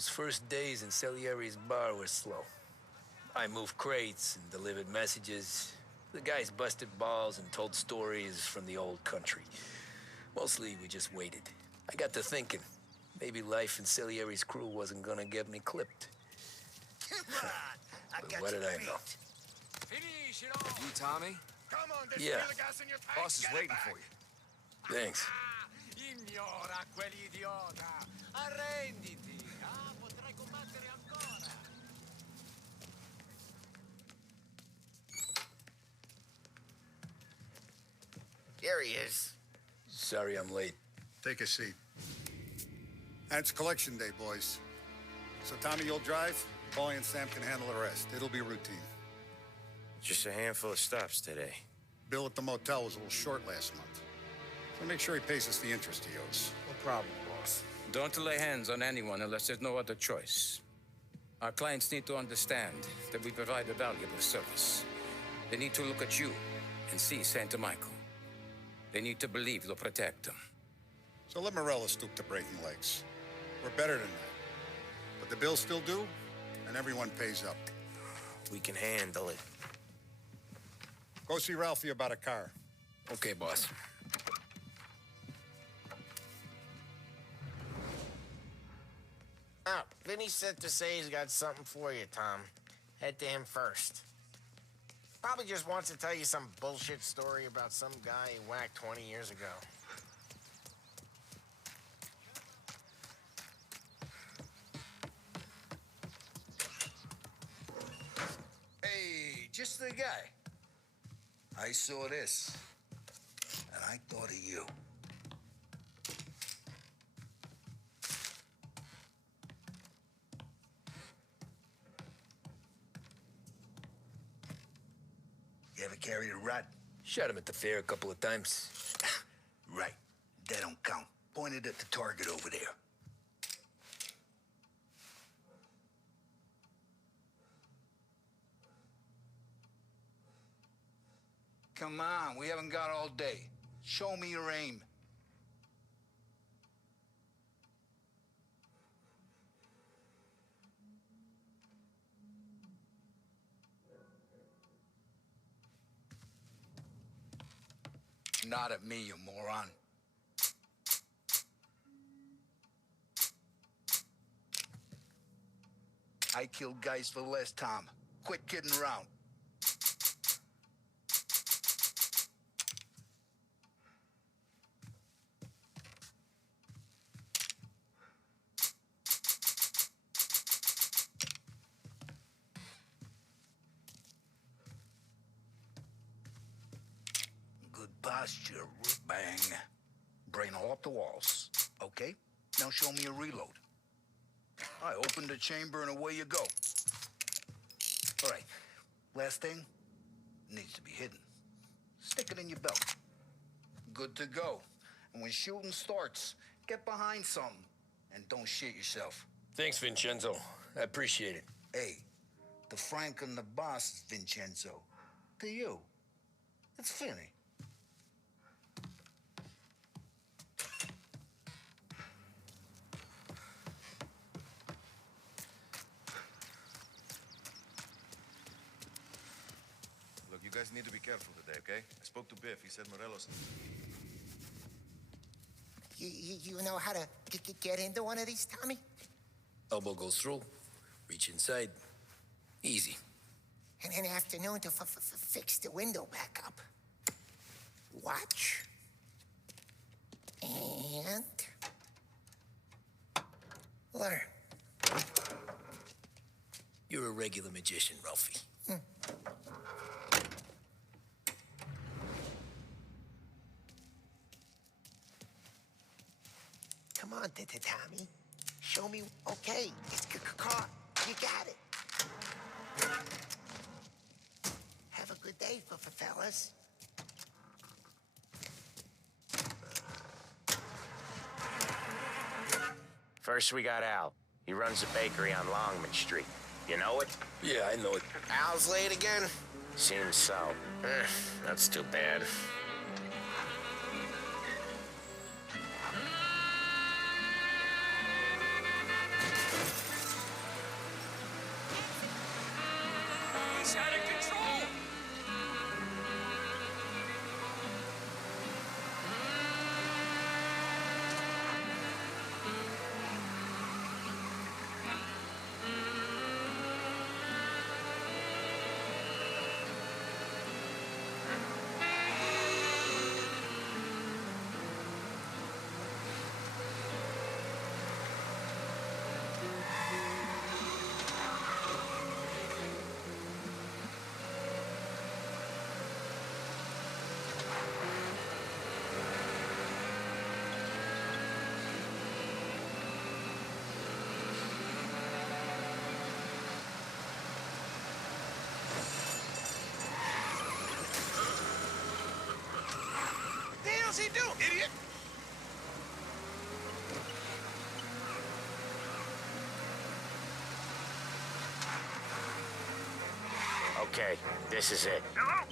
those first days in Salieri's bar were slow. I moved crates and delivered messages. The guys busted balls and told stories from the old country. Mostly, we just waited. I got to thinking, maybe life in Salieri's crew wasn't gonna get me clipped. Come on, But what did I know? You, Tommy? Come on, there's Yeah. still gas in your tank. Boss is Get it waiting back. for you. Thanks. Ignora quell'idiota! Arrenditi! Potrai combattere ancora! Here he is. Sorry I'm late. Take a seat. And it's collection day, boys. So, Tommy, you'll drive. Paulie and Sam can handle the rest. It'll be routine. Just a handful of stops today. Bill at the motel was a little short last month. So make sure he pays us the interest he owes. No problem, boss. Don't lay hands on anyone unless there's no other choice. Our clients need to understand that we provide a valuable service. They need to look at you and see Santa Michael. They need to believe you'll protect them. So let Morella stoop to breaking legs. We're better than that. But the bills still due, and everyone pays up. We can handle it. Go see Ralphie about a car. Okay, boss. Oh, Vinny sent to say he's got something for you, Tom. Head to him first. Probably just wants to tell you some bullshit story about some guy he whacked 20 years ago. Hey, just the guy. I saw this, and I thought of you. You ever carried a rat? Shot him at the fair a couple of times. Right. That don't count. Pointed at the target over there. Come on, we haven't got all day. Show me your aim. Not at me, you moron. I killed guys for less, Tom. Quit kidding around. Good posture, bang. Brain all up the walls. Okay, now show me a reload. I open the chamber and away you go. All right, last thing, needs to be hidden. Stick it in your belt. Good to go. And when shooting starts, get behind something and don't shit yourself. Thanks, Vincenzo. I appreciate it. Hey, the Frank and the boss is Vincenzo. To you, it's Finny. Look, you guys need to be careful today, okay? I spoke to Biff. He said Morelos... You know how to get into one of these, Tommy? Elbow goes through. Reach inside. Easy. And an afternoon to fix the window back up. Watch. And... learn. You're a regular magician, Ralphie. Come on, Tommy. Show me. Okay, it's car. You got it. Have a good day, fellas. First, we got Al. He runs a bakery on Longman Street. You know it? Yeah, I know it. Al's late again? Seems so. That's too bad. hell's he doing, idiot? Okay, this is it. Hello?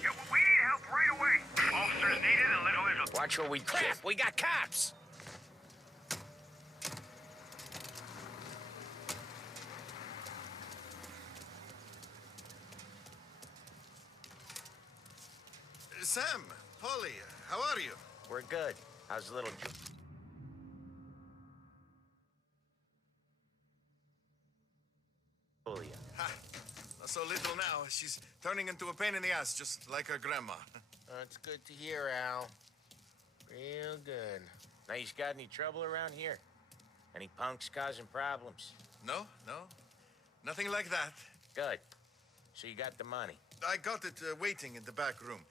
Yeah, we need help right away. Officers needed and Little Israel. Watch what we Crap, we got cops. Sam, Holly, how are you? We're good. How's little Julia? Ha! Not so little now. She's turning into a pain in the ass, just like her grandma. That's good to hear, Al. Real good. Now, you got any trouble around here? Any punks causing problems? No, no. Nothing like that. Good. So you got the money. I got it waiting in the back room.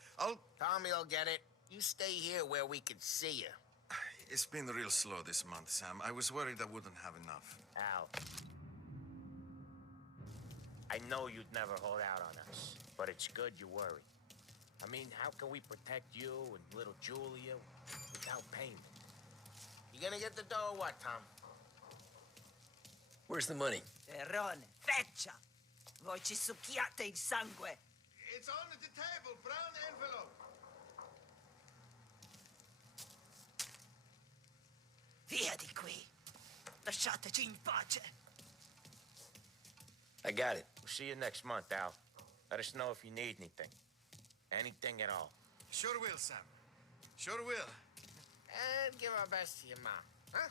Tommy will get it. You stay here where we can see you. It's been real slow this month, Sam. I was worried I wouldn't have enough. Al. I know you'd never hold out on us, but it's good you worry. I mean, how can we protect you and little Julia without payment? You gonna get the dough or what, Tom? Where's the money? Terrone, feccia! Voi ci succhiate il sangue! It's on the table, brown envelope. Via di qui! Lasciateci in pace! I got it. We'll see you next month, Al. Let us know if you need anything. Anything at all. Sure will, Sam. Sure will. And give our best to your mom, huh?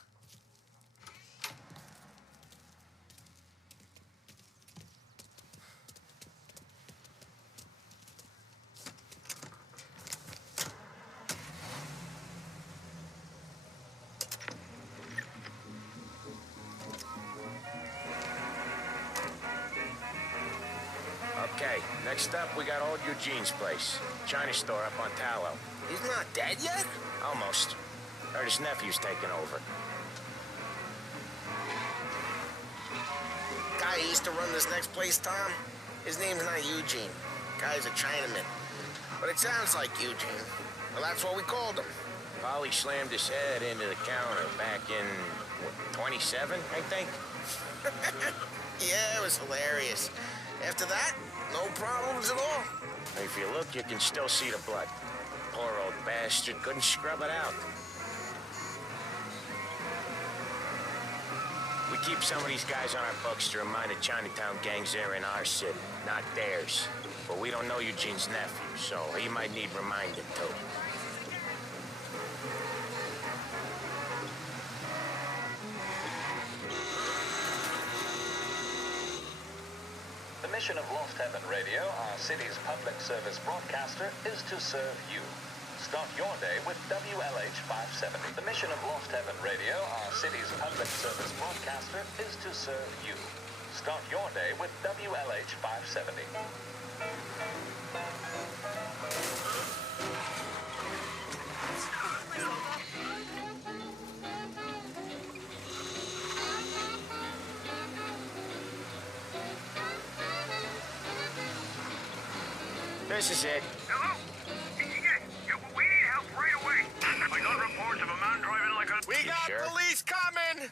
Okay, next up, we got old Eugene's place. China store up on Tallow. He's not dead yet? Almost. Heard his nephew's taking over. Guy who used to run this next place, Tom, his name's not Eugene. Guy's a Chinaman. But it sounds like Eugene. Well, that's what we called him. Polly slammed his head into the counter back in, what, 27, I think? Yeah, it was hilarious. After that, no problems at all. If you look, you can still see the blood. Poor old bastard couldn't scrub it out. We keep some of these guys on our books to remind the Chinatown gangs they're in our city, not theirs. But we don't know Eugene's nephew, so he might need reminding too. The mission of Lost Heaven Radio, our city's public service broadcaster, is to serve you. Start your day with WLH 570. The mission of Lost Heaven Radio, our city's public service broadcaster, is to serve you. Start your day with WLH 570. This is it. Hello? Yeah, we need help right away. I got reports of a man driving like a... We got sure? police coming!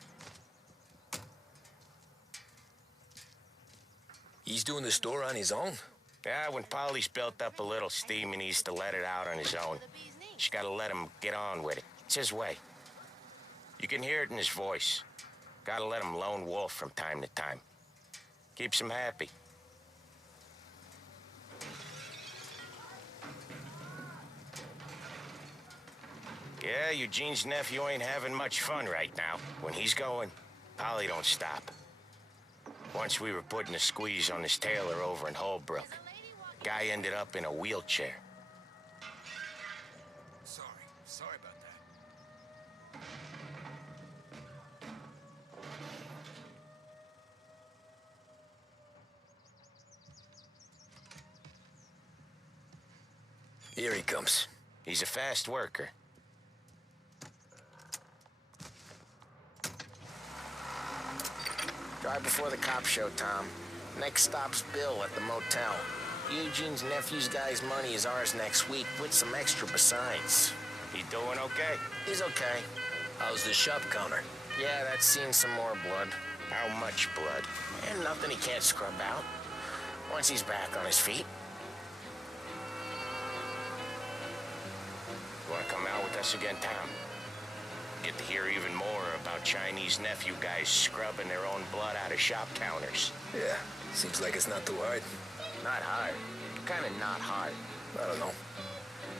He's doing the store on his own? Yeah, when Polly's built up a little steam, he needs to let it out on his own. Just gotta let him get on with it. It's his way. You can hear it in his voice. Gotta let him lone wolf from time to time. Keeps him happy. Yeah, Eugene's nephew ain't having much fun right now. When he's going, Polly don't stop. Once we were putting a squeeze on this tailor over in Holbrook. Guy ended up in a wheelchair. Sorry about that. Here he comes. He's a fast worker. Drive before the cop show, Tom. Next stop's Bill at the motel. Eugene's nephew's guy's money is ours next week, with some extra besides. He doing okay? He's okay. How's the shop counter? Yeah, that's seen some more blood. How much blood? And nothing he can't scrub out. Once he's back on his feet. You wanna come out with us again, Tom? Get to hear even more about Chinese nephew guys scrubbing their own blood out of shop counters. Yeah, seems like it's not too hard. Not hard. Kinda not hard. I don't know.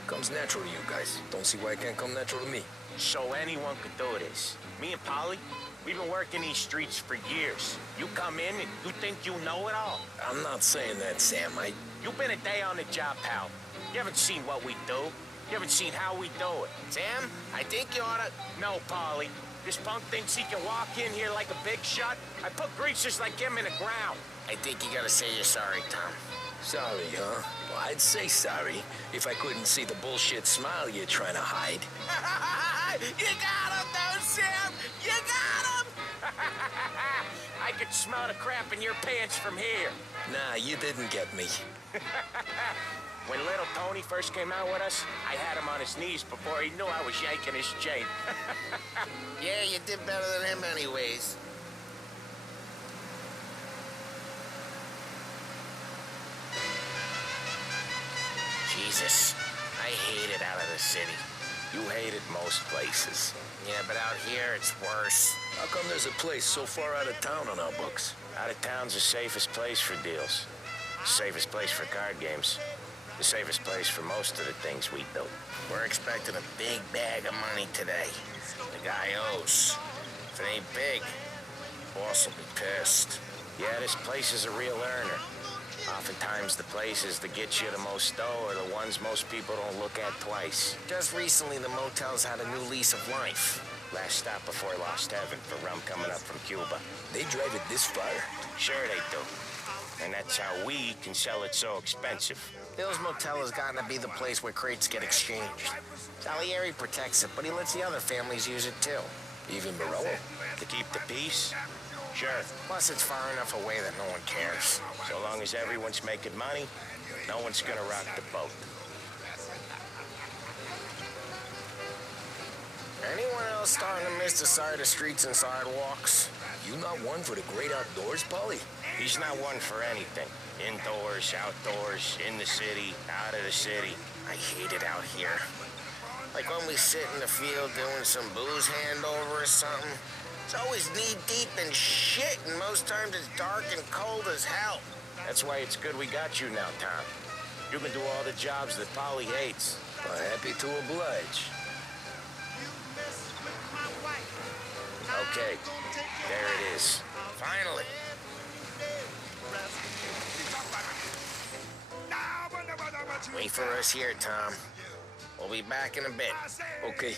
Comes natural to you guys. Don't see why it can't come natural to me. So anyone could do this. Me and Polly, we've been working these streets for years. You come in and you think you know it all. I'm not saying that, Sam. You've been a day on the job, pal. You haven't seen what we do. You haven't seen how we do it. Sam, I think you oughta... No, Polly. This punk thinks he can walk in here like a big shot. I put greasers like him in the ground. I think you gotta say you're sorry, Tom. Sorry, huh? Well, I'd say sorry if I couldn't see the bullshit smile you're trying to hide. You got him, though, Sam! You got him! I could smell the crap in your pants from here. Nah, you didn't get me. When little Tony first came out with us, I had him on his knees before he knew I was yanking his chain. Yeah, you did better than him anyways. Jesus, I hate it out of the city. You hated most places. Yeah, but out here, it's worse. How come there's a place so far out of town on our books? Out of town's the safest place for deals. The safest place for card games. The safest place for most of the things we do. We're expecting a big bag of money today. The guy owes. If it ain't big, boss will be pissed. Yeah, this place is a real earner. Oftentimes the places that get you the most dough are the ones most people don't look at twice. Just recently, the motel's had a new lease of life. Last stop before Lost Heaven for rum coming up from Cuba. They drive it this far? Sure they do. And that's how we can sell it so expensive. Bill's Motel has gotten to be the place where crates get exchanged. Salieri protects it, but he lets the other families use it too. Even Morello? To keep the peace? Sure. Plus, it's far enough away that no one cares. So long as everyone's making money, no one's gonna rock the boat. Anyone else starting to miss the side of streets and sidewalks? You not one for the great outdoors, Polly? He's not one for anything. Indoors, outdoors, in the city, out of the city. I hate it out here. Like when we sit in the field doing some booze handover or something. It's always knee-deep in shit, and most times it's dark and cold as hell. That's why it's good we got you now, Tom. You can do all the jobs that Polly hates. Well, happy to oblige. Okay, there it is. Finally. Wait for us here, Tom. We'll be back in a bit. Okay.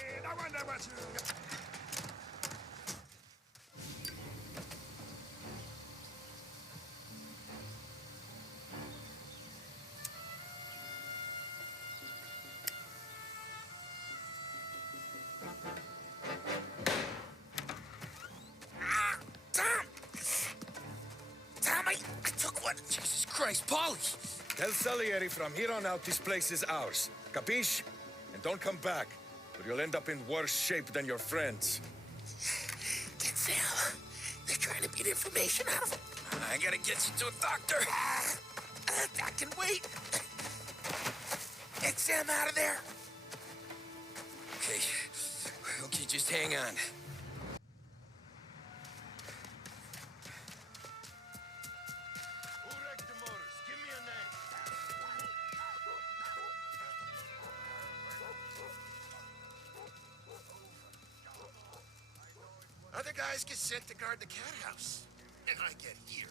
Jesus Christ, Polly! Tell Salieri from here on out this place is ours. Capiche? And don't come back, or you'll end up in worse shape than your friends. Denzel, they're trying to beat information out of him. I gotta get you to a doctor. I can wait. Get Sam out of there. Okay. Okay, just hang on. Other guys get sent to guard the cat house. And I get here.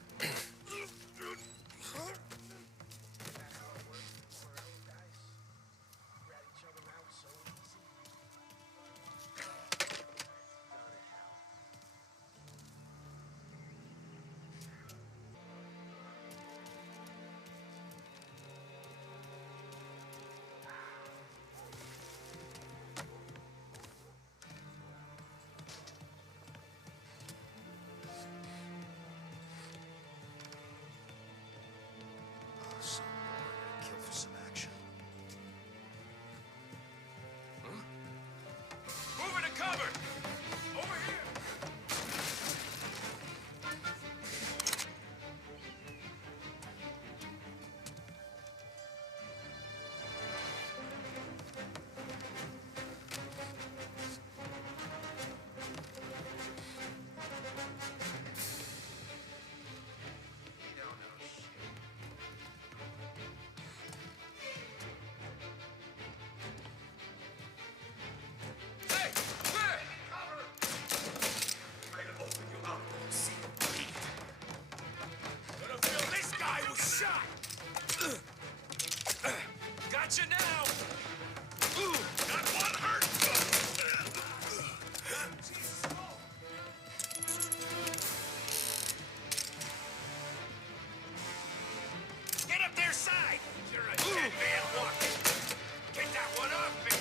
Gotcha now! Ooh, got one hurt! Get up their side! You're a dead man walking! Get that one off me!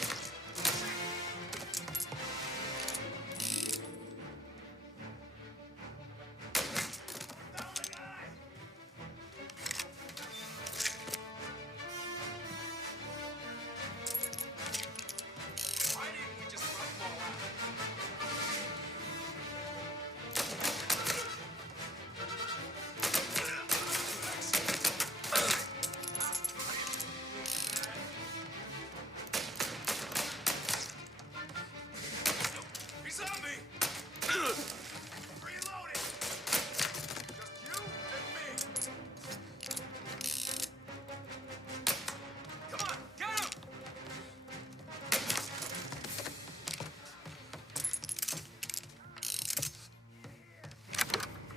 Why didn't we just run them all out? He's on me! Reloading! Just you and me! Come on, get him!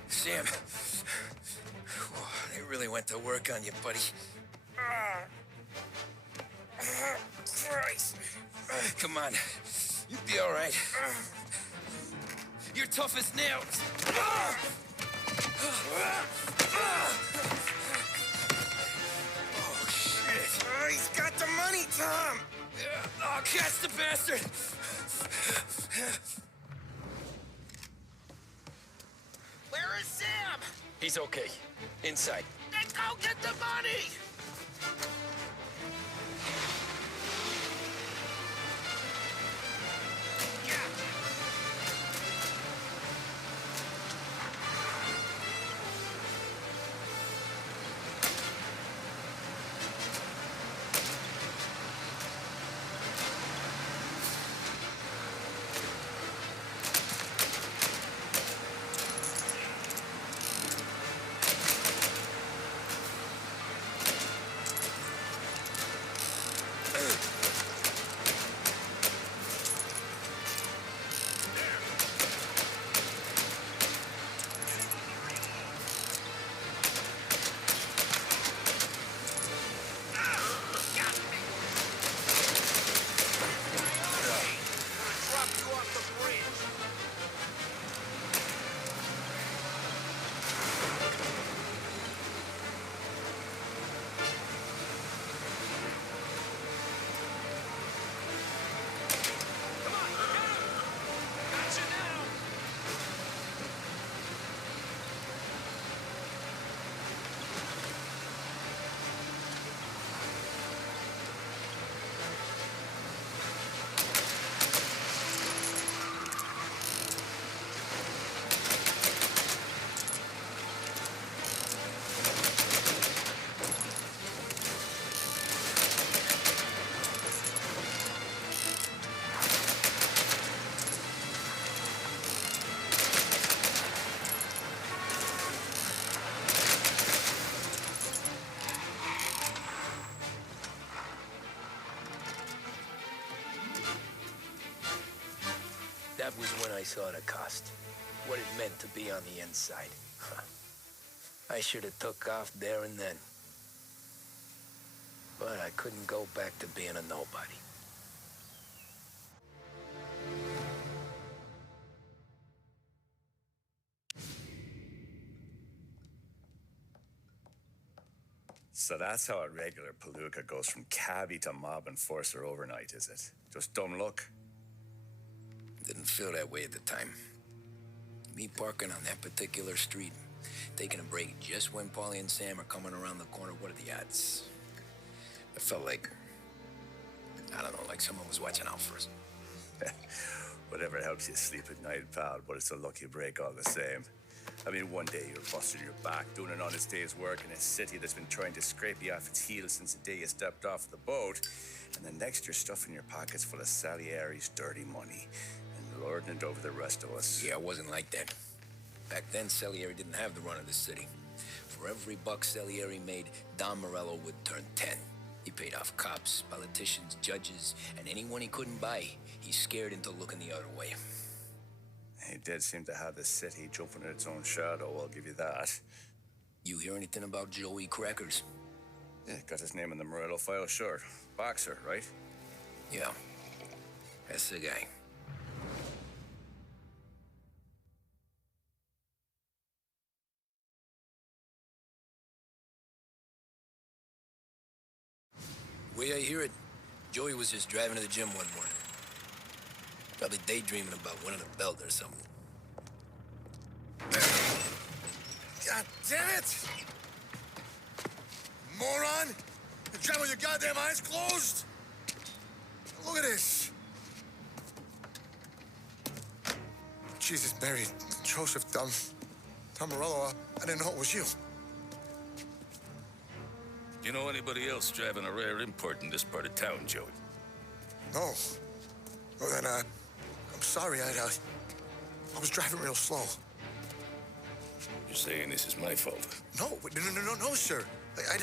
Sam, they really went to work on you, buddy. Christ. Come on, you'll be all right. You're tough as nails. Oh, shit. He's got the money, Tom. Oh, catch the bastard. Where is Sam? He's okay. Inside. Then go get the money! That was when I saw the cost. What it meant to be on the inside. Huh. I should have took off there and then. But I couldn't go back to being a nobody. So that's how a regular palooka goes from cabbie to mob enforcer overnight, is it? Just dumb luck? Didn't feel that way at the time. Me parking on that particular street, taking a break just when Paulie and Sam are coming around the corner, what are the odds? It felt like, I don't know, like someone was watching out for us. Whatever helps you sleep at night, pal, but it's a lucky break all the same. I mean, one day you're busting your back, doing an honest day's work in a city that's been trying to scrape you off its heels since the day you stepped off the boat, and then next you're stuffing your pockets full of Salieri's dirty money and lording it over the rest of us. Yeah, it wasn't like that. Back then, Salieri didn't have the run of the city. For every buck Salieri made, Don Morello would turn 10. He paid off cops, politicians, judges, and anyone he couldn't buy, he scared into looking the other way. He did seem to have the city jumping in its own shadow, I'll give you that. You hear anything about Joey Crackers? Yeah, got his name in the Morello file, sure. Boxer, right? Yeah, that's the guy. The way I hear it, Joey was just driving to the gym one morning. Probably daydreaming about winning a belt or something. God damn it! Moron! You drive with your goddamn eyes closed? Look at this. Jesus, Mary, Joseph, Tom Morello, I didn't know it was you. You know anybody else driving a rare import in this part of town, Joey? No. Well, then, I'm sorry, I was driving real slow. You're saying this is my fault? No, no, sir. I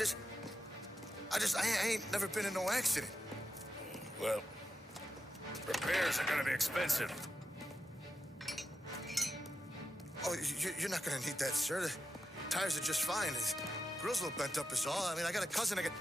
ain't never been in no accident. Well, repairs are gonna be expensive. Oh, you're not gonna need that, sir. The tires are just fine. The grill's a little bent up is all. I mean, I got a cousin I can...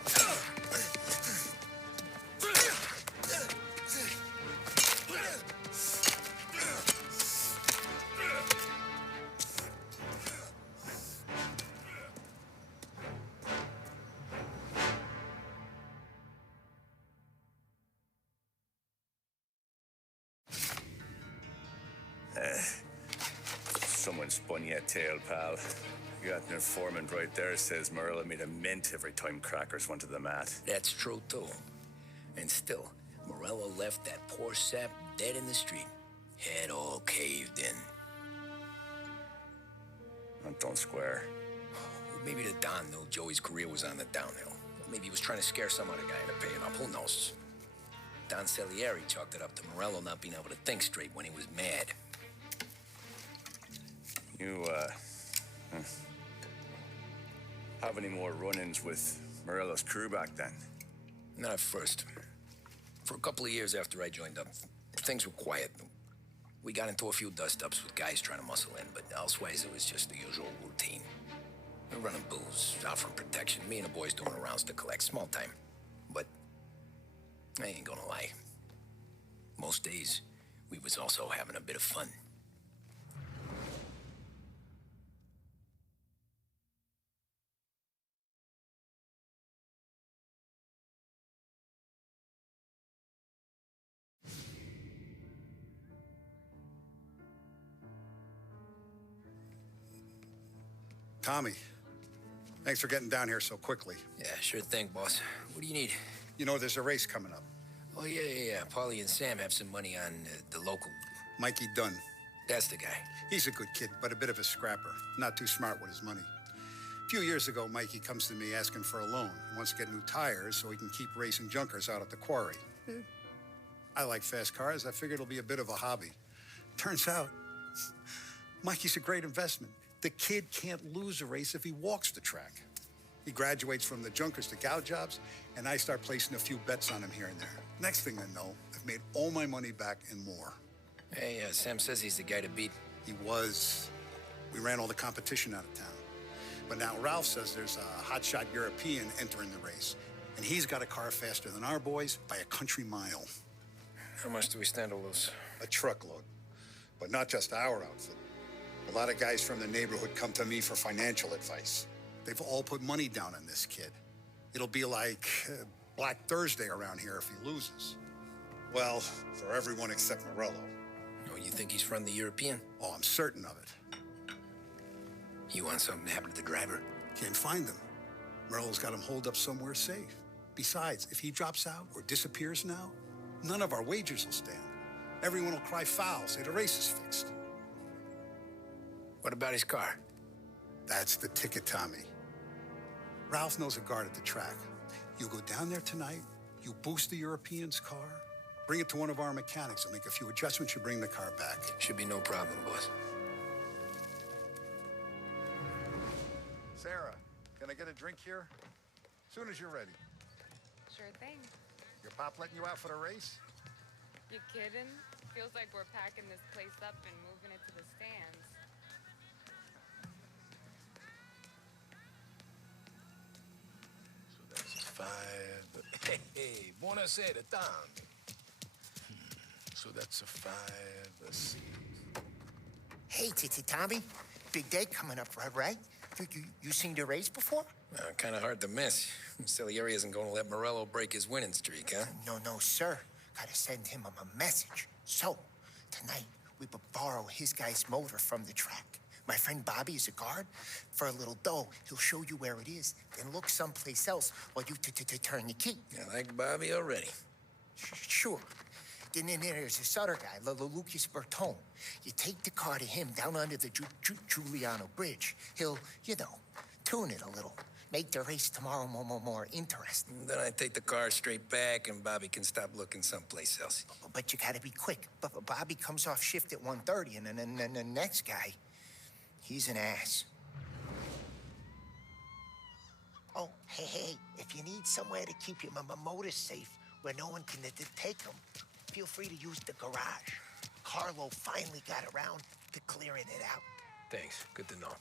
Someone spun you a tale, pal. You got an informant right there says Morello made a mint every time crackers went to the mat. That's true, too. And still, Morello left that poor sap dead in the street. Head all caved in. That don't square. Maybe the Don knew Joey's career was on the downhill. Maybe he was trying to scare some other guy into paying up. Who knows? Don Salieri chalked it up to Morello not being able to think straight when he was mad. You, have any more run-ins with Morello's crew back then? Not at first. For a couple of years after I joined up, things were quiet. We got into a few dust-ups with guys trying to muscle in, but elsewise it was just the usual routine. We're running booze, out from protection, me and the boys doing the rounds to collect, small time. But I ain't gonna lie. Most days, we was also having a bit of fun. Tommy, thanks for getting down here so quickly. Yeah, sure thing, boss. What do you need? You know, there's a race coming up. Oh, yeah. Paulie and Sam have some money on the local. Mikey Dunn. That's the guy. He's a good kid, but a bit of a scrapper. Not too smart with his money. A few years ago, Mikey comes to me asking for a loan. He wants to get new tires so he can keep racing junkers out at the quarry. I like fast cars. I figured it'll be a bit of a hobby. Turns out, Mikey's a great investment. The kid can't lose a race if he walks the track. He graduates from the junkers to gout jobs, and I start placing a few bets on him here and there. Next thing I know, I've made all my money back and more. Hey, Sam says he's the guy to beat. He was. We ran all the competition out of town. But now Ralph says there's a hotshot European entering the race, and he's got a car faster than our boys by a country mile. How much do we stand to lose? A truckload. But not just our outfit. A lot of guys from the neighborhood come to me for financial advice. They've all put money down on this kid. It'll be like Black Thursday around here if he loses. Well, for everyone except Morello. Oh, you think he's from the European? Oh, I'm certain of it. You want something to happen to the driver? Can't find him. Morello's got him holed up somewhere safe. Besides, if he drops out or disappears now, none of our wagers will stand. Everyone will cry foul, say the race is fixed. What about his car? That's the ticket, Tommy. Ralph knows a guard at the track. You go down there tonight, you boost the European's car, bring it to one of our mechanics. He'll make a few adjustments, you bring the car back. Should be no problem, boss. Sarah, can I get a drink here? Soon as you're ready. Sure thing. Your pop letting you out for the race? You kidding? Feels like we're packing this place up and moving it to the stands. So that's Buonasera, Tommy. So that's a 5, let's see. Hey, Tommy. Big day coming up, right? You seen the race before? Kind of hard to miss. Salieri isn't going to let Morello break his winning streak, huh? No, sir. Gotta send him a message. So, tonight, we borrow his guy's motor from the track. My friend Bobby is a guard. For a little dough, he'll show you where it is, then look someplace else while you turn the key. I like Bobby already. Sure. Then there's this other guy, Lucas Bertone. You take the car to him down under the Giuliano Bridge. He'll, tune it a little. Make the race tomorrow more interesting. Then I take the car straight back, and Bobby can stop looking someplace else. But you gotta be quick. Bobby comes off shift at 1:30, and then the next guy, he's an ass. Oh, hey, if you need somewhere to keep your motor safe where no one can take them, feel free to use the garage. Carlo finally got around to clearing it out. Thanks. Good to know.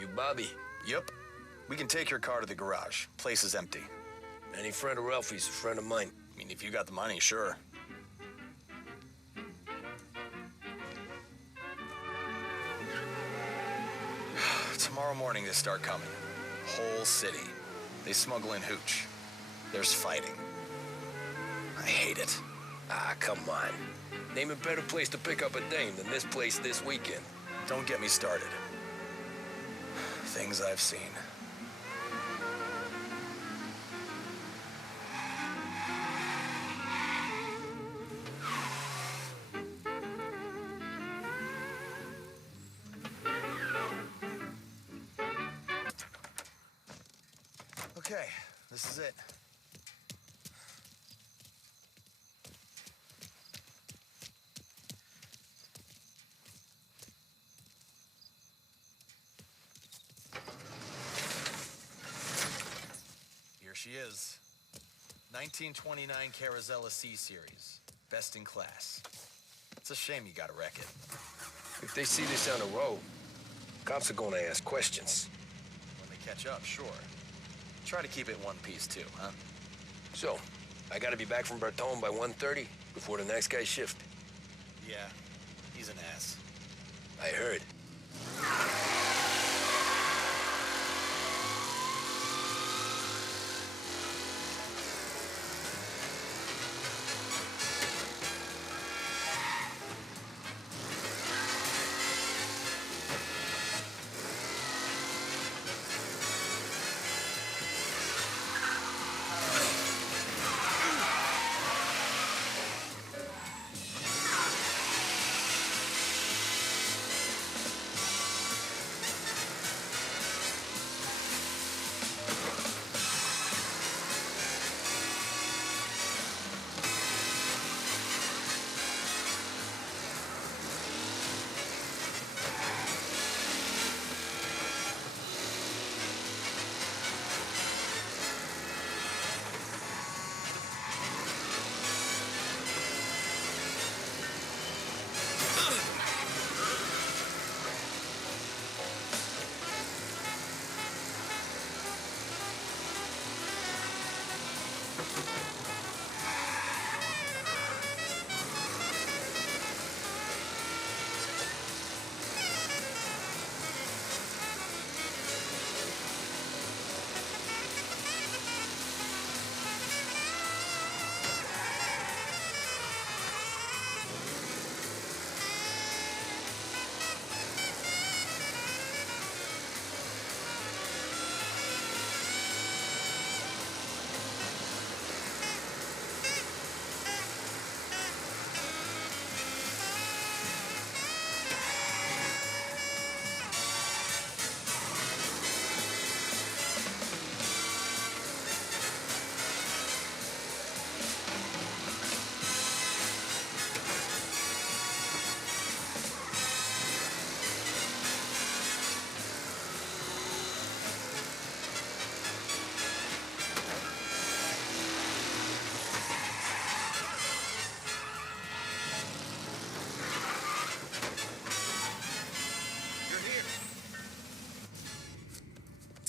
You Bobby? Yep. We can take your car to the garage. Place is empty. Any friend of Ralphie's a friend of mine. I mean, if you got the money, sure. Tomorrow morning they start coming. Whole city. They smuggle in hooch. There's fighting. I hate it. Ah, come on. Name a better place to pick up a dame than this place this weekend. Don't get me started. Things I've seen. Okay, this is it. Here she is. 1929 Carazella C-Series. Best in class. It's a shame you gotta wreck it. If they see this on the road, cops are going to ask questions. When they catch up, sure. Try to keep it one piece, too, huh? So, I gotta be back from Bertone by 1:30 before the next guy's shift. Yeah, he's an ass. I heard.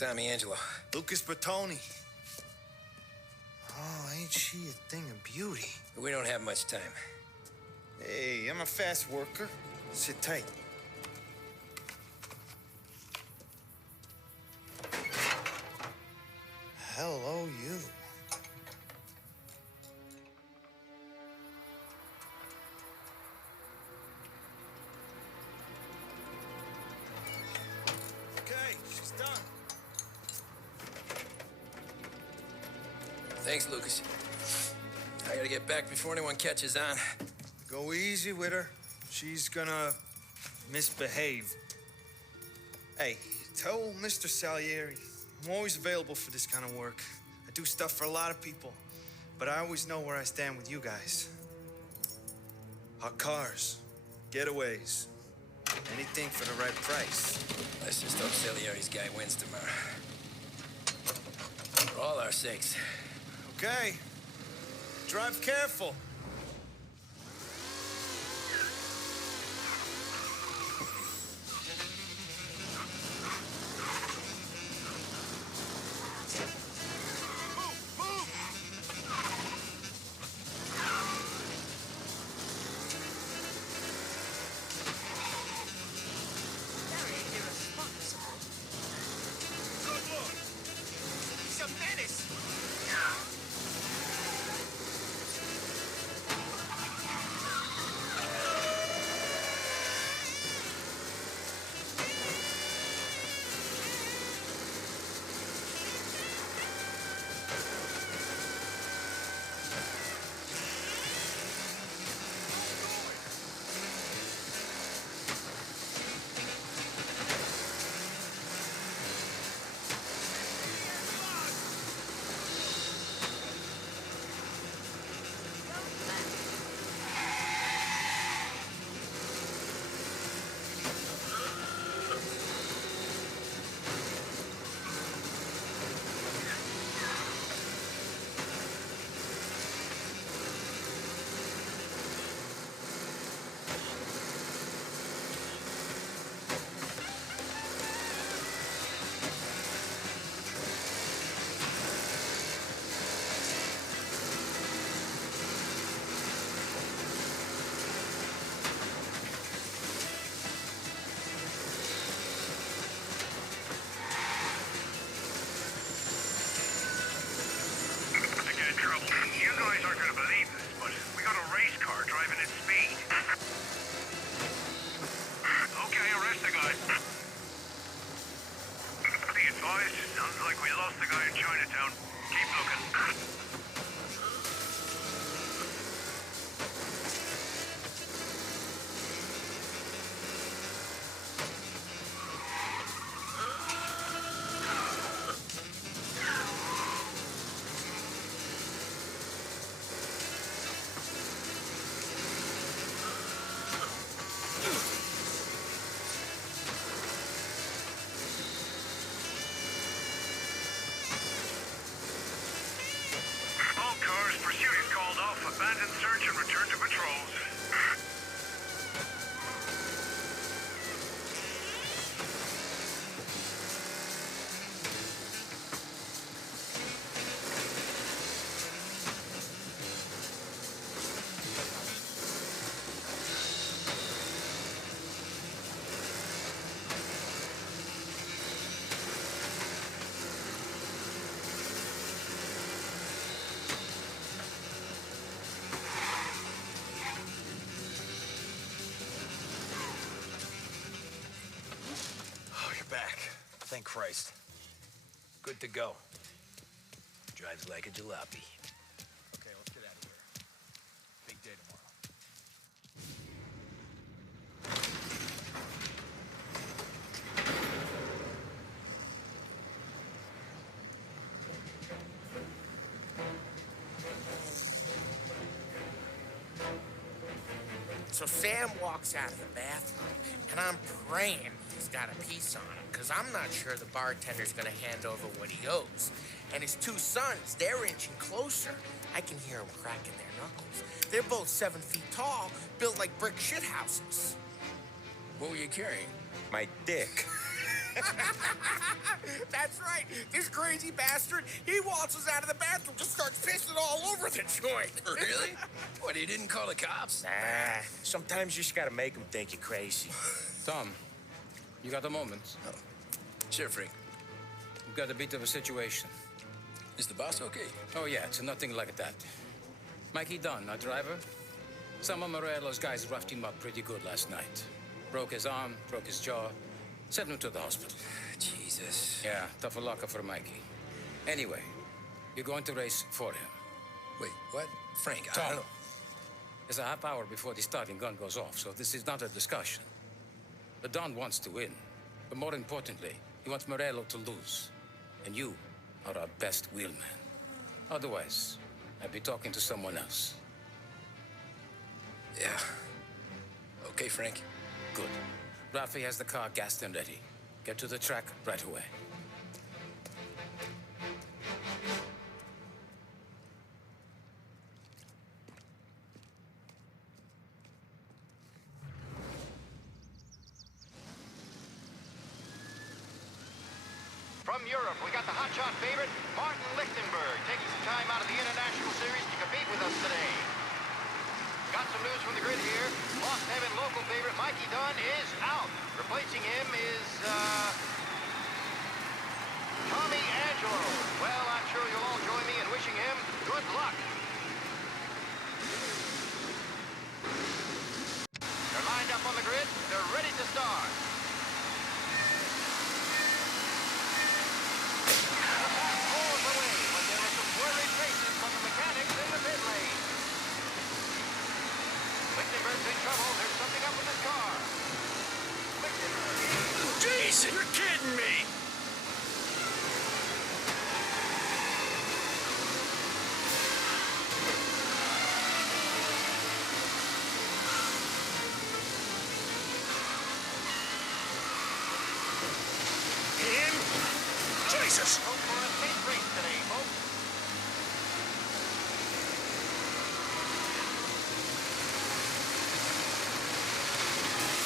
Tommy Angelo. Lucas Bertoni. Oh, ain't she a thing of beauty? We don't have much time. Hey, I'm a fast worker. Sit tight. Hello, you. Okay, she's done. Thanks, Lucas. I gotta get back before anyone catches on. Go easy with her. She's gonna misbehave. Hey, tell Mr. Salieri I'm always available for this kind of work. I do stuff for a lot of people, but I always know where I stand with you guys. Hot cars, getaways, anything for the right price. Let's just hope Salieri's guy wins tomorrow. For all our sakes. Okay. Drive careful. Abandon search and return to patrols. Thank Christ. Good to go. Drives like a jalopy. Okay, let's get out of here. Big day tomorrow. So Sam walks out of the bathroom, and I'm praying he's got a piece on him, because I'm not sure the bartender's going to hand over what he owes. And his two sons, they're inching closer. I can hear them cracking their knuckles. They're both 7 feet tall, built like brick shithouses. What were you carrying? My dick. That's right. This crazy bastard, he waltzes out of the bathroom, just starts pissing all over the joint. Really? What, he didn't call the cops? Nah, sometimes you just gotta make him think you're crazy. Tom, you got a moment? Oh. Sure, Frank. We've got a bit of a situation. Is the boss okay? Oh, yeah, it's nothing like that. Mikey Dunn, our driver. Some of Morello's guys roughed him up pretty good last night. Broke his arm, broke his jaw, sent him to the hospital. Jesus. Yeah, tough luck for Mikey. Anyway, you're going to race for him. Wait, what? Frank, I Tom, don't know. there's a half hour before the starting gun goes off, so this is not a discussion. The Don wants to win, but more importantly, he wants Morello to lose. And you are our best wheelman. Otherwise, I'd be talking to someone else. Yeah. Okay, Frank. Good. Rafi has the car gassed and ready. Get to the track right away. From Europe, we got the hotshot favorite, Martin Lichtenberg, taking some time out of the International Series to compete with us today. Got some news from the grid here. Lost Heaven local favorite Mikey Dunn is out. Replacing him is, Tommy Angelo. Well, I'm sure you'll all join me in wishing him good luck. They're lined up on the grid. They're ready to start. Lichtenberg's in trouble. There's something up with his car. Jason, you're kidding me! Him? Jesus! Hope for a safe race today, folks.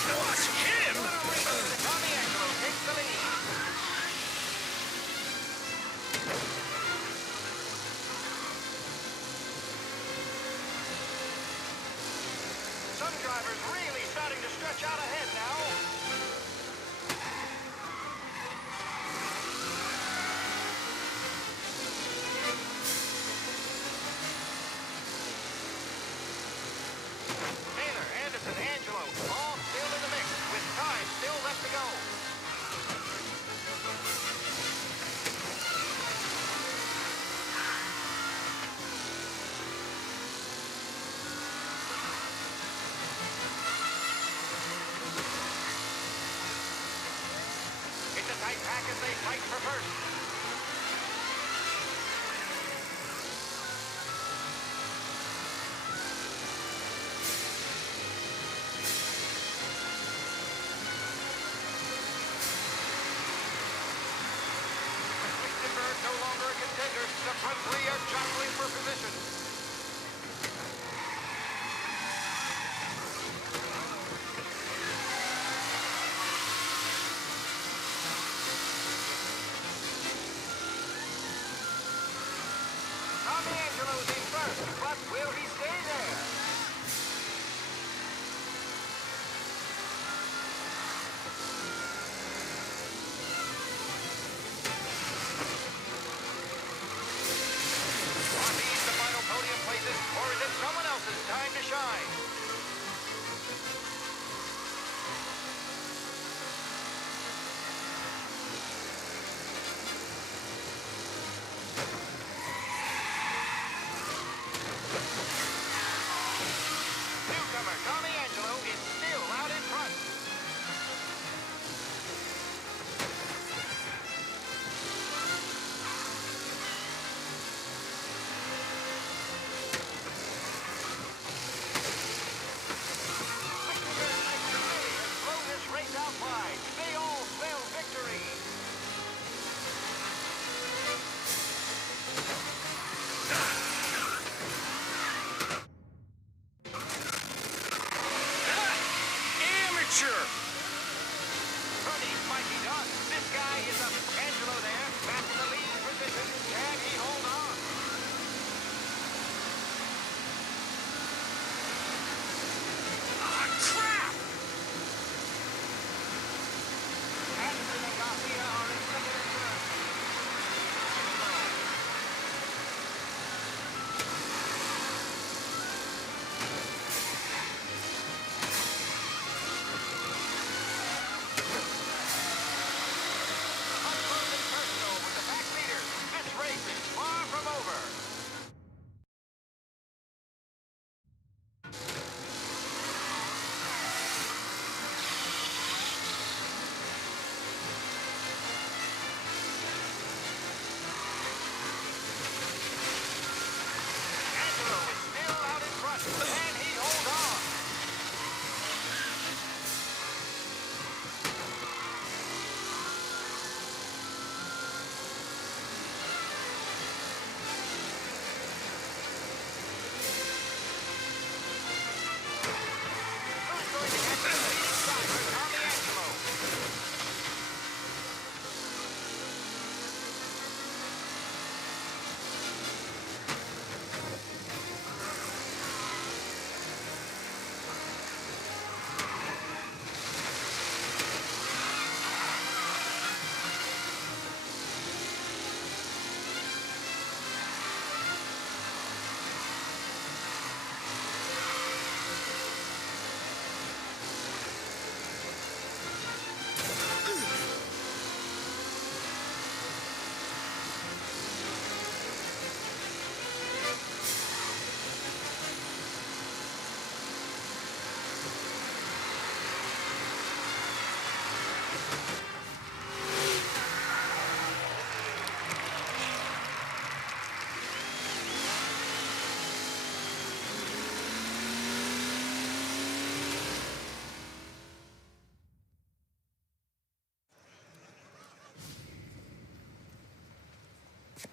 Watch him! Tommy Angelo takes the lead. Some drivers really starting to stretch out ahead now. Taylor, Anderson, Angelo, all still in the mix, with time still left to go. It's a tight pack as they fight for first. Lichtenberg no longer a contender. The front three are jostling for position. Tommy Angelo's in first, but will he stay there? Are these the final podium places, or is it someone else's time to shine? he's mighty done. This guy is up. Angelo there, back in the lead position. Can he hold on? Crap! Anderson and Mafia are in second and third. Up close and personal with the back leaders. This race is far from over. Angelo is still out in front. Can he hold on? Who's going to get the leading driver, Tommy Angelo?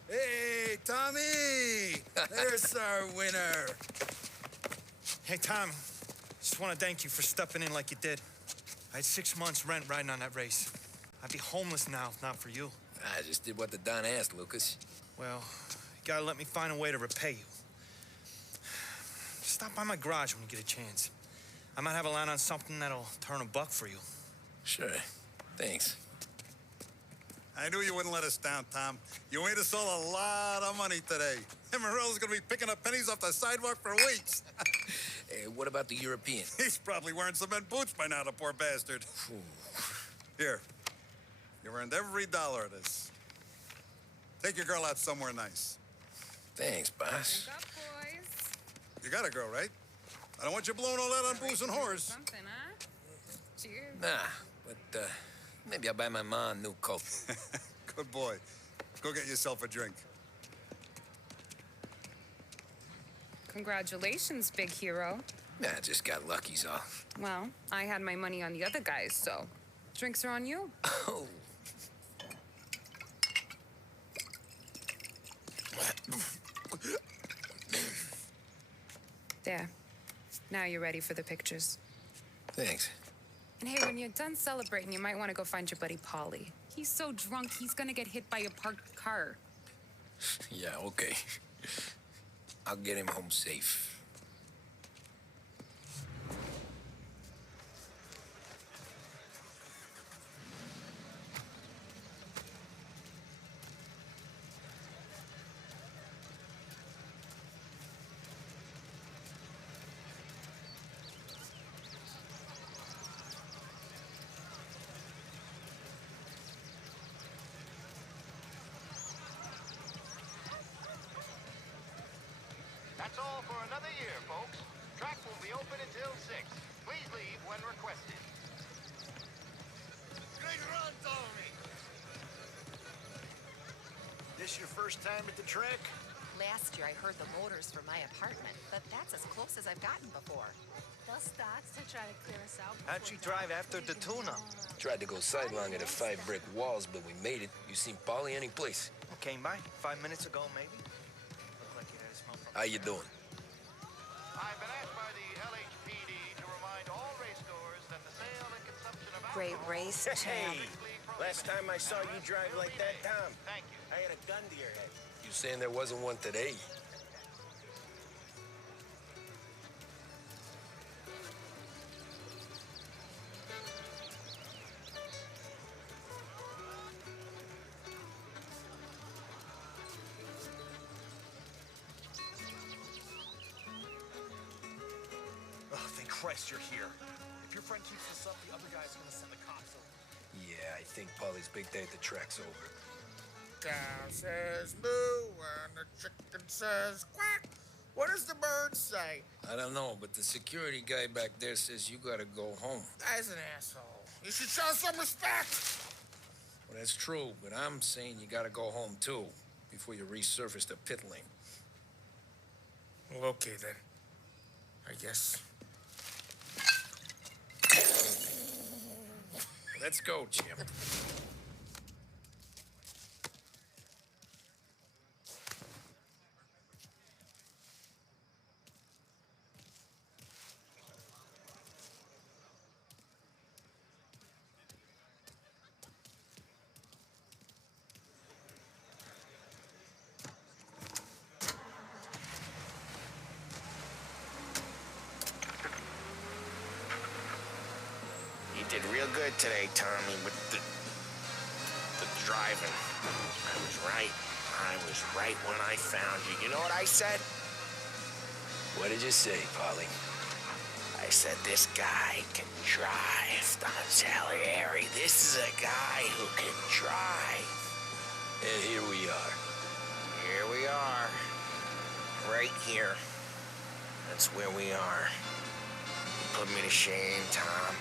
Hey, Tommy! There's our winner. Hey, Tom. Just want to thank you for stepping in like you did. I had 6 months rent riding on that race. I'd be homeless now if not for you. I just did what the Don asked, Lucas. Well, you gotta let me find a way to repay you. Stop by my garage when you get a chance. I might have a line on something that'll turn $1 for you. Sure. Thanks. I knew you wouldn't let us down, Tom. You made us all a lot of money today. And Morello's gonna be picking up pennies off the sidewalk for weeks. Hey, what about the European? He's probably wearing cement boots by now, the poor bastard. Here. You earned every dollar of this. Take your girl out somewhere nice. Thanks, boss. Wake up, boys. You got a girl, right? I don't want you blowing all that on booze and whores. Something, huh? Cheers. Nah, but maybe I'll buy my mom a new coat. Good boy. Go get yourself a drink. Congratulations, big hero. Nah, just got lucky's all. Well, I had my money on the other guys, so drinks are on you. Oh. There. Now you're ready for the pictures. Thanks. And hey, when you're done celebrating, you might want to go find your buddy Polly. He's so drunk, he's gonna get hit by a parked car. Yeah, okay. I'll get him home safe. That's all for another year, folks. Track will be open until 6. Please leave when requested. Great run, Tommy! This your first time at the track? Last year I heard the motors from my apartment, but that's as close as I've gotten before. They'll start to try to clear us out. How'd you drive after the tuna? Tried to go sidelong at the 5 brick walls, but we made it. You seen Polly any place? Came by 5 minutes ago, maybe. Looked like you had a smell from. How you doing? I've been asked by the LHPD to remind all racegoers that the sale and consumption of great race, champ. Last time I saw you drive like that, Tom, I had a gun to your head. You saying there wasn't one today? Oh, thank Christ you're here. If your friend keeps this up, the other guy's gonna send the cops over. Yeah, I think Polly's big day at the track's over. Cow says moo and the chicken says quack. What does the bird say? I don't know, but the security guy back there says you gotta go home. Guy's an asshole. You should show some respect. Well, that's true, but I'm saying you gotta go home too, before you resurface the pit lane. Well, okay then. I guess. Let's go, Jim. You did real good today, Tommy, with the driving. I was right. I was right when I found you. You know what I said? What did you say, Polly? I said, this guy can drive, Don Salieri. This is a guy who can drive. And here we are. Here we are. Right here. That's where we are. You put me to shame, Tom.